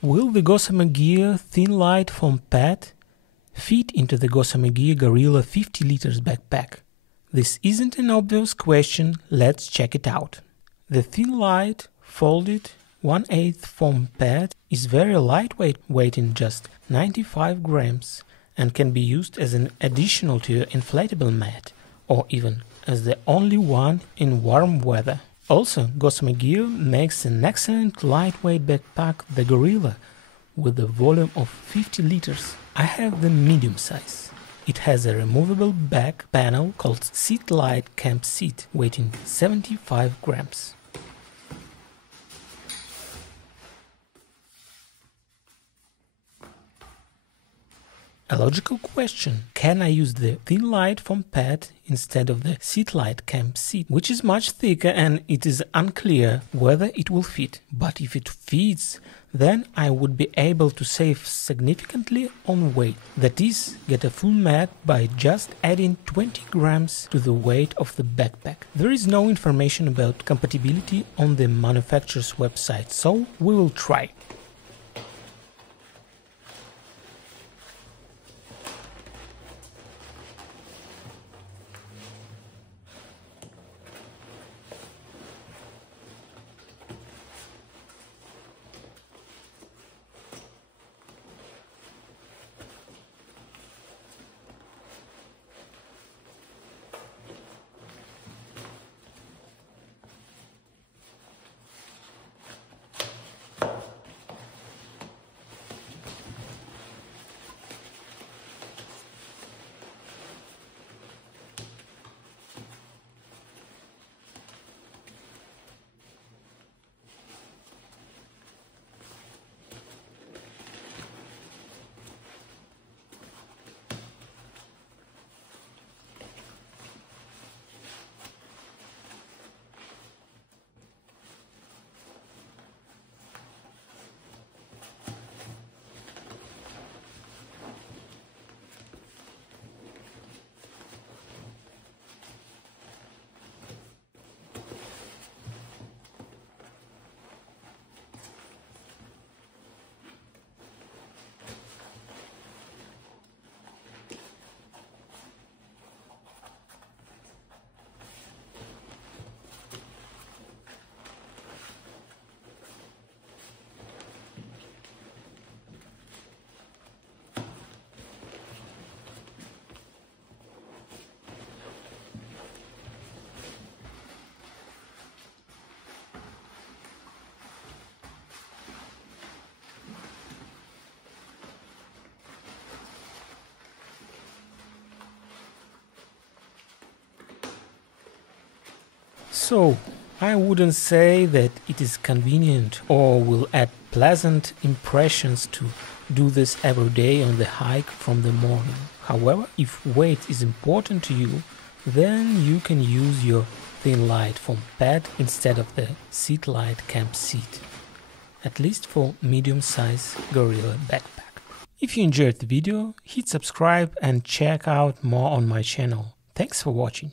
Will the Gossamer Gear Thinlight foam pad fit into the Gossamer Gear Gorilla 50 liters backpack? This isn't an obvious question, let's check it out. The Thinlight folded 1/8 foam pad is very lightweight, weighing just 95 grams, and can be used as an additional to your inflatable mat, or even as the only one in warm weather. Also, Gossamer Gear makes an excellent lightweight backpack, the Gorilla, with a volume of 50 liters. I have the medium size. It has a removable back panel called SitLight camp seat, weighing 75 grams. A logical question: can I use the Thinlight foam pad instead of the SitLight camp seat, which is much thicker and it is unclear whether it will fit. But if it fits, then I would be able to save significantly on weight. That is, get a full mat by just adding 20 grams to the weight of the backpack. There is no information about compatibility on the manufacturer's website, so we will try. So, I wouldn't say that it is convenient or will add pleasant impressions to do this every day on the hike from the morning. However, if weight is important to you, then you can use your Thinlight foam pad instead of the SitLight camp seat, at least for medium-size Gorilla backpack. If you enjoyed the video, hit subscribe and check out more on my channel. Thanks for watching.